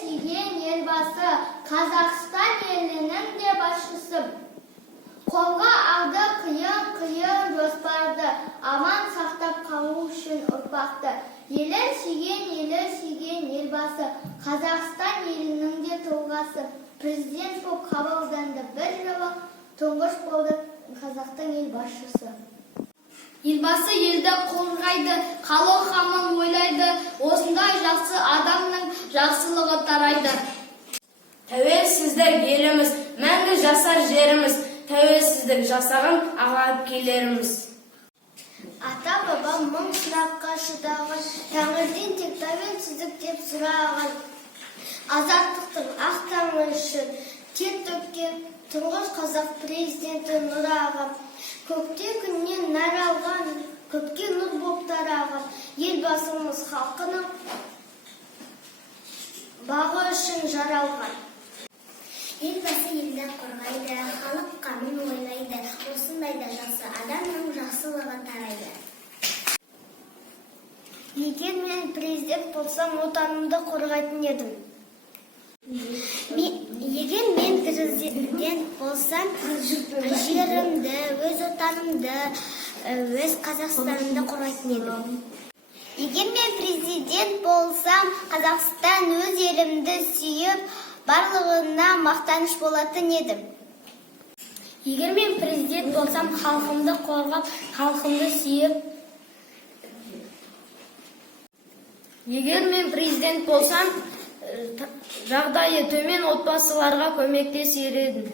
сүйген елбасы, Қазақстан елінің де басшысы. Қолға алды қиын жоспарды, аман сақтап қалу үшін ұрпақты. Елін сүйген елбасы, Қазақстан елінің де тұлғасы. Президент болып қабылданды бір жылы, тұңғыш болды Қазақстан ел басшысы. Елбасы елді қорғайды, халық қамын ойлайды, осындай жақсы адамның жақсылығы тарайды. Тәуелсіздік еліміз, мәңгі жасар жеріміз, тәуелсіздік жасаған аға әпкелеріміз. Ата-бабам мың сынаққа шыдаған, тәңірден тек тәуелсіздік деп сұраған. Азаттықтың ақ таңы үшін тер төккен тұңғыш қазақ президенті Нұр ағам. Көкте күннен нәр алған, көпке нұр боп тараған, елбасымыз халқының бағы үшін жаралған. Елбасы елді қорғайды, халық қамын ойлайды, осындайда жақсы адамның жақсылығы тарайды. Егер мен президент болсам, отанымды қорғайтын едім. Егер мен президент болсам, жерімді, өз отанымды, өз Қазақстанымды қорғайтын едім. Егер мен президент болсам, Қазақстан өз елімді сүйіп, барлығына мақтаныш болатын едім. Егер мен президент болсам, халқымды қорғап, халқымды сүйіп. Егер мен президент болсам, жағдайы төмен отбасыларға көмектесер едім.